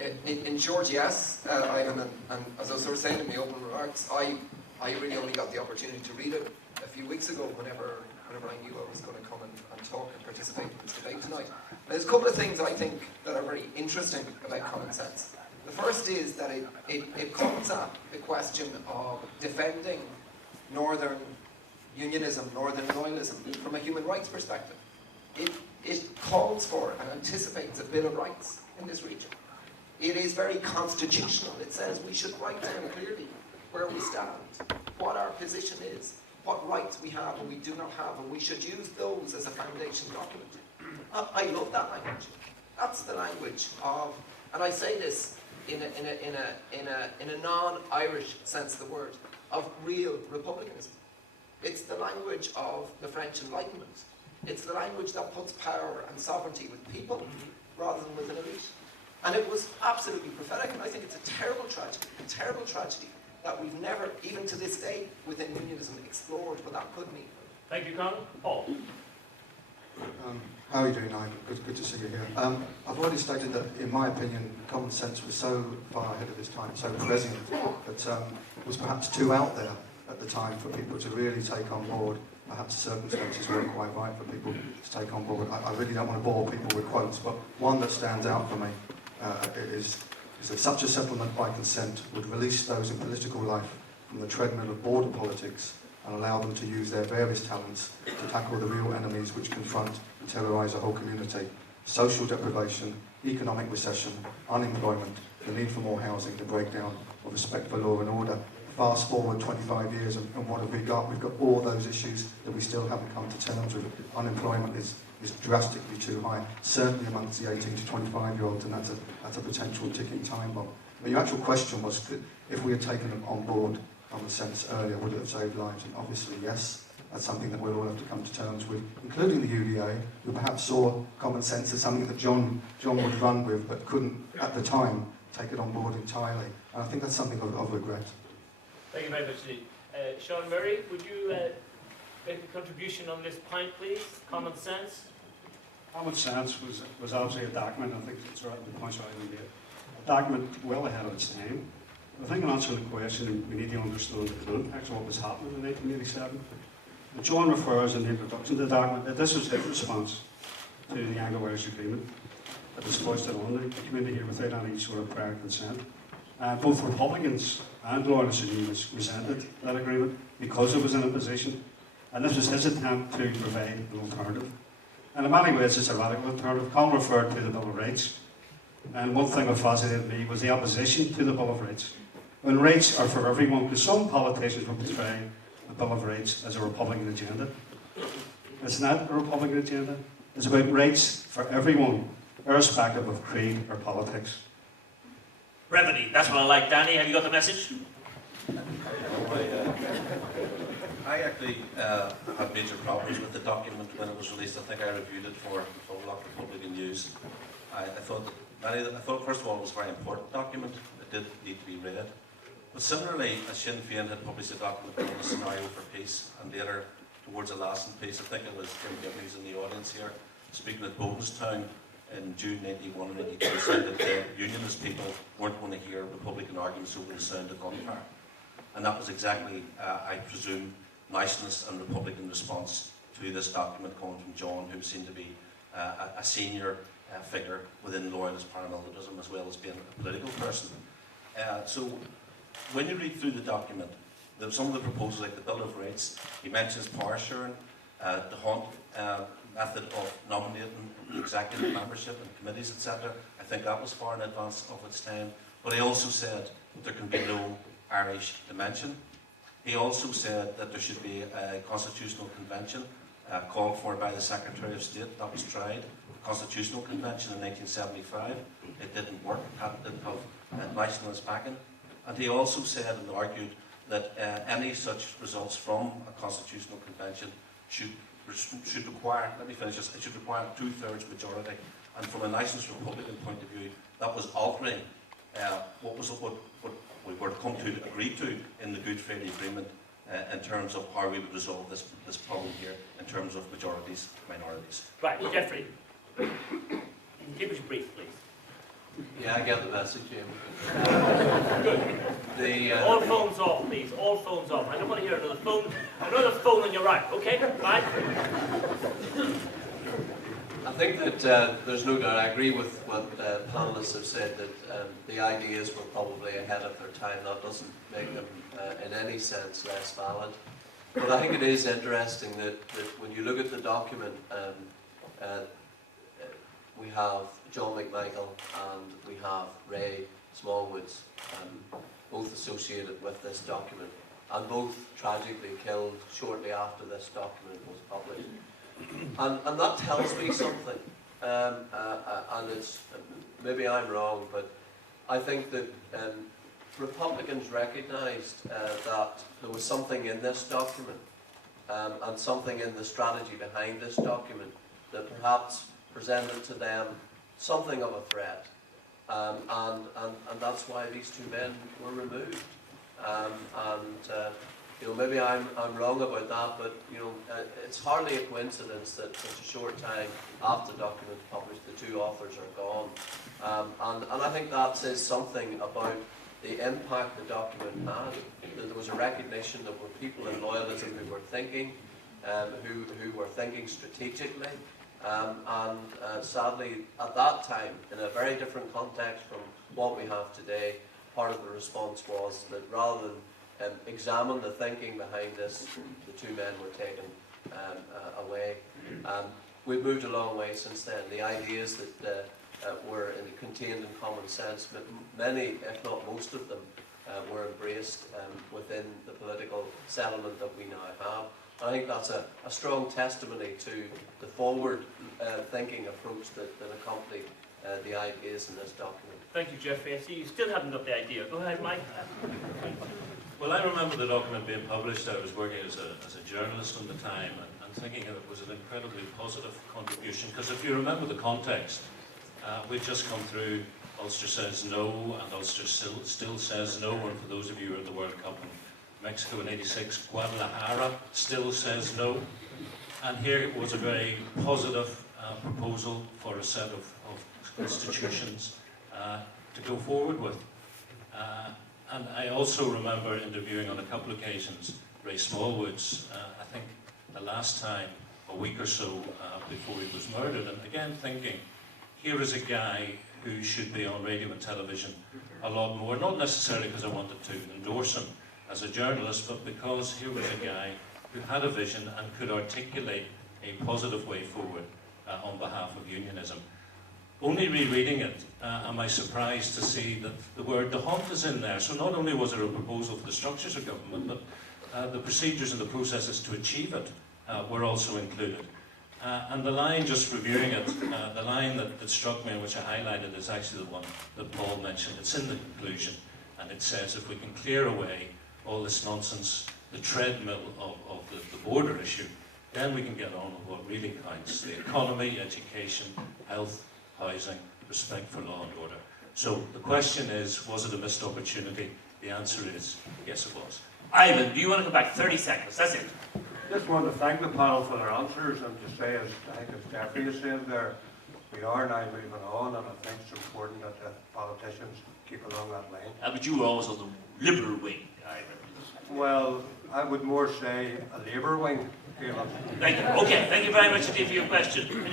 In short, yes. And as I was sort of saying in my opening remarks, I really only got the opportunity to read it a few weeks ago whenever I knew I was going to come and talk and participate in this debate tonight. And there's a couple of things I think that are very interesting about common sense. The first is that it comes at the question of defending Northern Unionism, Northern loyalism from a human rights perspective. It calls for and anticipates a Bill of Rights in this region. It is very constitutional. It says we should write down clearly where we stand, what our position is, what rights we have and we do not have, and we should use those as a foundation document. I love that language. That's the language of, and I say this in a non-Irish sense of the word, of real republicanism. It's the language of the French Enlightenment. It's the language that puts power and sovereignty with people rather than with an elite. And it was absolutely prophetic, and I think it's a terrible tragedy that we've never, even to this day, within unionism, explored what that could mean. Thank you, Conor. Paul. How are you doing, Nigel? Good to see you here. I've already stated that, in my opinion, common sense was so far ahead of its time, so prescient, that was perhaps too out there at the time for people to really take on board. Perhaps circumstances weren't quite right for people to take on board. I really don't want to bore people with quotes, but one that stands out for me is that such a settlement by consent would release those in political life from the treadmill of border politics and allow them to use their various talents to tackle the real enemies which confront and terrorise a whole community: social deprivation, economic recession, unemployment, the need for more housing, the breakdown of respect for law and order. Fast forward 25 years and what have we got? We've got all those issues that we still haven't come to terms with. Unemployment is drastically too high, certainly amongst the 18 to 25-year-olds, and that's a potential ticking time bomb. But your actual question was, if we had taken them on board common sense earlier, would it have saved lives? And obviously, yes. That's something that we'll all have to come to terms with, including the UDA, who perhaps saw common sense as something that John would run with, but couldn't, at the time, take it on board entirely. And I think that's something of regret. Thank you very much indeed. Sean Murray, would you make a contribution on this point, please? Common sense? Common sense was obviously a document. I think it's right, the points right in there. A document well ahead of its time. I think in answering the question, we need to understand the context of what was happening in 1987. And John refers in the introduction to the document that this was his response to the Anglo-Irish Agreement that was foisted on the community here without any sort of prior consent. Both Republicans and Loyalists and Unionists resented that agreement because it was in opposition, and this was his attempt to provide an alternative. And in many ways it's a radical alternative. Colin referred to the Bill of Rights, and one thing that fascinated me was the opposition to the Bill of Rights. When rights are for everyone, because some politicians will portray the Bill of Rights as a Republican agenda. It's not a Republican agenda. It's about rights for everyone, irrespective of creed or politics. Brevity, that's what I like. Danny, have you got the message? I actually had major problems with the document when it was released. I think I reviewed it for Lock Republican News. I thought first of all it was a very important document. It did need to be read. But similarly, as Sinn Féin had published a document called A Scenario for Peace, and later, towards a lasting peace, I think it was Tim Gibney's in the audience here, speaking at Bodenstown in June 91 and 92, said that the Unionist people weren't going to hear Republican arguments over the sound of gunfire. And that was exactly, I presume, nationalist and Republican response to this document coming from John, who seemed to be a senior figure within Loyalist paramilitarism as well as being a political person. So when you read through the document, some of the proposals like the Bill of Rights, he mentions power sharing, the Hunt method of nominating the executive membership and committees, etc. I think that was far in advance of its time. But he also said that there can be no Irish dimension. He also said that there should be a constitutional convention called for by the Secretary of State. That was tried. The Constitutional Convention in 1975. It didn't work. It didn't have nationalist backing. And he also said and argued that any such results from a constitutional convention should require, let me finish this, it should require a 2/3 majority. And from a nationalist Republican point of view, that was altering what we were come to agree to in the Good Friday Agreement in terms of how we would resolve this problem here in terms of majorities, minorities. Right, Jeffrey. Give us a brief, please. Yeah, I get the message, Jamie. All phones off, please. All phones off. I don't want to hear another phone on your right. Okay? Bye. I think that there's no doubt, I agree with what panellists have said, that the ideas were probably ahead of their time. That doesn't make them in any sense less valid. But I think it is interesting that when you look at the document, we have John McMichael and we have Ray Smallwoods, both associated with this document, and both tragically killed shortly after this document was published. And that tells me something, and it's, maybe I'm wrong, but I think that Republicans recognised that there was something in this document and something in the strategy behind this document that perhaps presented to them something of a threat, and that's why these two men were removed. You know, maybe I'm wrong about that, but you know, it's hardly a coincidence that such a short time after the document published, the two authors are gone, and I think that says something about the impact the document had. That there was a recognition that were people in loyalism who were thinking, who were thinking strategically, and sadly at that time, in a very different context from what we have today, part of the response was that rather than examine the thinking behind this, the two men were taken away. We've moved a long way since then. The ideas that were contained in common sense, but many, if not most of them, were embraced within the political settlement that we now have. I think that's a strong testimony to the forward thinking approach that accompanied the ideas in this document. Thank you, Jeffrey. I see you still haven't got the idea. Go ahead, Mike. Well, I remember the document being published. I was working as a journalist at the time and thinking it was an incredibly positive contribution, because if you remember the context, we'd just come through Ulster says no, and Ulster still says no, and for those of you who are at the World Cup in Mexico in '86, Guadalajara still says no, and here was a very positive proposal for a set of institutions to go forward with. And I also remember interviewing on a couple of occasions Ray Smallwoods, I think the last time, a week or so before he was murdered, and again thinking, here is a guy who should be on radio and television a lot more, not necessarily because I wanted to endorse him as a journalist, but because here was a guy who had a vision and could articulate a positive way forward on behalf of unionism. Only rereading it, am I surprised to see that the word "the hunt" is in there. So not only was there a proposal for the structures of government, but the procedures and the processes to achieve it were also included. And the line, just reviewing it, the line that struck me and which I highlighted is actually the one that Paul mentioned. It's in the conclusion, and it says if we can clear away all this nonsense, the treadmill of the border issue, then we can get on with what really counts: the economy, education, health, housing, respect for law and order. So the question is, was it a missed opportunity? The answer is, yes it was. Ivan, do you want to come back? 30 seconds, that's it. Just want to thank the panel for their answers and to say, as I think as Jeffrey has said there, we are now moving on, and I think it's important that the politicians keep along that line. But you were always on the Liberal wing, Ivan. Well, I would more say a Labour wing. Thank you. Okay, thank you very much indeed for your question.